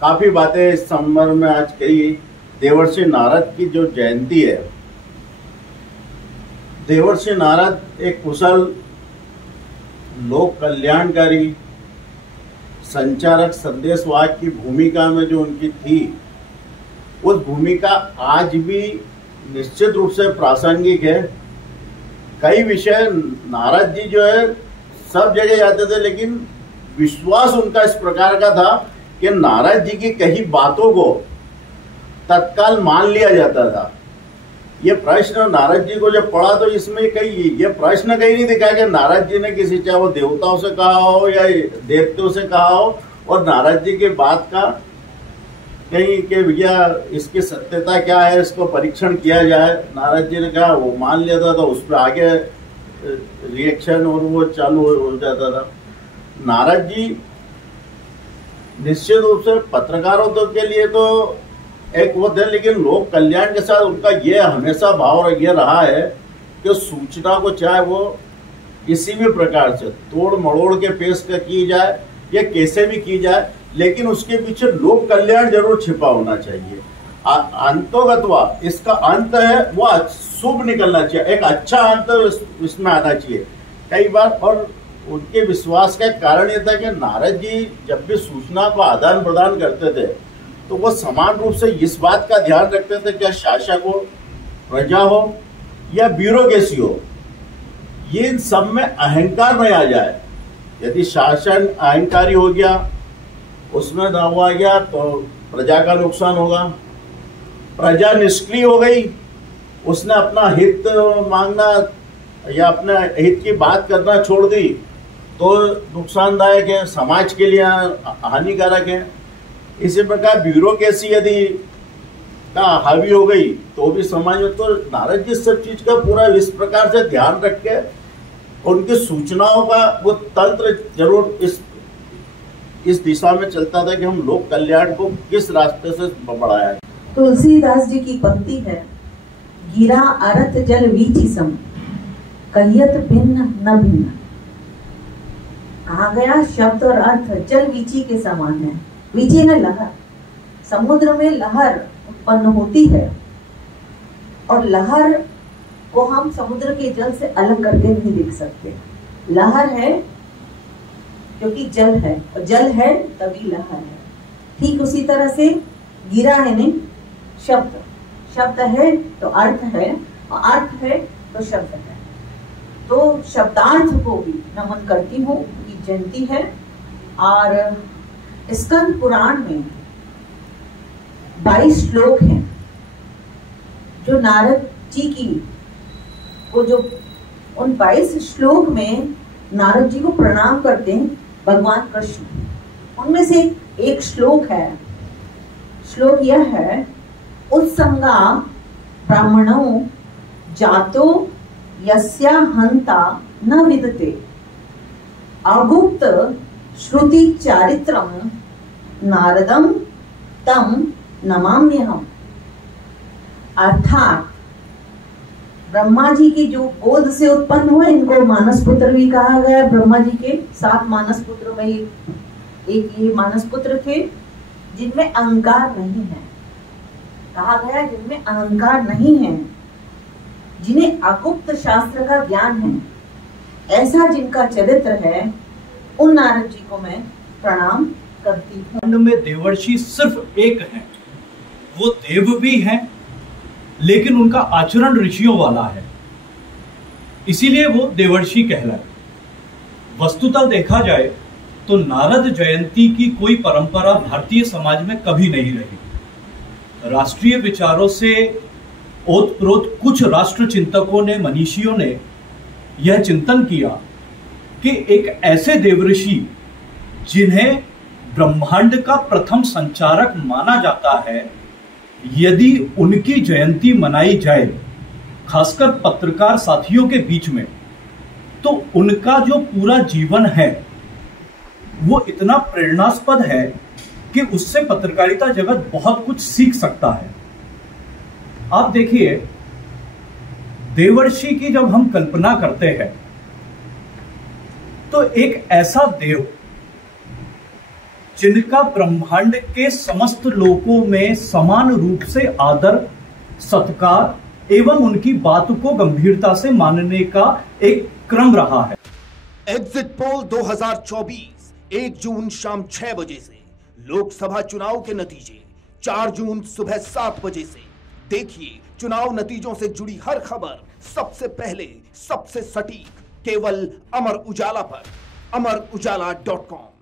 काफी बातें इस संदर्भ में आज कही। देवर्षि नारद की जो जयंती है, देवर्षि नारद एक कुशल लोक कल्याणकारी संचारक संदेशवाहक की भूमिका में जो उनकी थी, उस भूमिका आज भी निश्चित रूप से प्रासंगिक है। कई विषय नारद जी जो है सब जगह जाते थे, लेकिन विश्वास उनका इस प्रकार का था कि नारद जी की कही बातों को तत्काल मान लिया जाता था। ये प्रश्न नारद जी को जब पढ़ा तो इसमें ये प्रश्न कहीं नहीं दिखा कि नारद जी ने किसी, चाहे वो देवताओं से कहा हो या देवताओं से कहा हो, और नारद जी के बात का कहीं कि भैया इसकी सत्यता क्या है, इसको परीक्षण किया जाए। नारद जी ने कहा, वो मान लेता था, उस पर आगे रिएक्शन और वो चालू हो जाता था। नारद जी निश्चित रूप से पत्रकारों तो के लिए तो एक वो थे, लेकिन लोक कल्याण के साथ उनका ये हमेशा भाव ये रहा है कि सूचना को चाहे वो किसी भी प्रकार से तोड़ मड़ोड़ के पेश की जाए या कैसे भी की जाए, लेकिन उसके पीछे लोक कल्याण जरूर छिपा होना चाहिए। अंतोगतवा इसका अंत है वो शुभ निकलना चाहिए, एक अच्छा अंत इसमें आना चाहिए कई बार। और उनके विश्वास का कारण यह था कि नारद जी जब भी सूचना को आदान प्रदान करते थे तो वो समान रूप से इस बात का ध्यान रखते थे कि शासक हो, प्रजा हो या ब्यूरोक्रेसी हो, ये इन सब में अहंकार नहीं आ जाए। यदि शासन अहंकारी हो गया, उसमें दावा आ गया तो प्रजा का नुकसान होगा। प्रजा निष्क्रिय हो गई, उसने अपना हित मांगना या अपने हित की बात करना छोड़ दी तो नुकसानदायक है, समाज के लिए हानिकारक है। इसी प्रकार ब्यूरोक्रेसी यदि का हावी हो गई तो भी समाज में, तो नारद जी सब चीज का पूरा इस प्रकार से ध्यान रख के उनकी सूचनाओं का वो तंत्र जरूर इस दिशा में चलता था कि हम लोक कल्याण को किस रास्ते से बढ़ाया। तुलसीदास जी की पंक्ति है, गिरा अरथ जल वीची सम, कहियत भिन्न न भिन्न। कहा गया शब्द और अर्थ जल वीची के समान है। वीची न लहर, समुद्र में लहर उत्पन्न होती है और लहर को हम समुद्र के जल से अलग करके नहीं देख सकते। लहर है क्योंकि जल है, और जल है तभी लहर है। ठीक उसी तरह से गिरा है नहीं, शब्द, शब्द है तो अर्थ है, और अर्थ है तो शब्द है। तो शब्दार्थ को भी नमन करती हूँ, उनकी जयंती है। और स्कंद पुराण में 22 श्लोक हैं जो नारद जी की को जो उन 22 श्लोक में नारद जी को प्रणाम करते हैं भगवान कृष्ण। उनमें से एक श्लोक है, श्लोक यह है, उत्संगा ब्राह्मणो जातो यस्या हंता न विदते, अगुप्त श्रुति चारित्रम नारदम तम नमाम्यहम्। अर्थात ब्रह्मा जी की जो गोद से उत्पन्न हुए, इनको मानस पुत्र भी कहा गया। ब्रह्मा जी के 7 मानस पुत्र में एक ये मानस पुत्र थे जिनमें अहंकार नहीं है। कहा गया जिनमें अहंकार नहीं है, जिन्हें अगुप्त शास्त्र का ज्ञान है, ऐसा जिनका चरित्र है, उन नारद जी को मैं प्रणाम करती हूँ। में देवर्षि सिर्फ एक है, वो देव भी हैं लेकिन उनका आचरण ऋषियों वाला है, इसीलिए वो देवर्षि कहलाए। वस्तुतः देखा जाए तो नारद जयंती की कोई परंपरा भारतीय समाज में कभी नहीं रही। राष्ट्रीय विचारों से ओतप्रोत कुछ राष्ट्र चिंतकों ने, मनीषियों ने यह चिंतन किया कि एक ऐसे देवर्षि जिन्हें ब्रह्मांड का प्रथम संचारक माना जाता है, यदि उनकी जयंती मनाई जाए, खासकर पत्रकार साथियों के बीच में, तो उनका जो पूरा जीवन है वो इतना प्रेरणास्पद है कि उससे पत्रकारिता जगत बहुत कुछ सीख सकता है। आप देखिए, देवर्षि की जब हम कल्पना करते हैं तो एक ऐसा देव जिनका ब्रह्मांड के समस्त लोकों में समान रूप से आदर, सत्कार एवं उनकी बात को गंभीरता से मानने का एक क्रम रहा है। एग्जिट पोल 2024 1 जून शाम 6 बजे से, लोकसभा चुनाव के नतीजे 4 जून सुबह 7 बजे से। देखिए चुनाव नतीजों से जुड़ी हर खबर सबसे पहले, सबसे सटीक, केवल अमर उजाला पर, amarujala.com।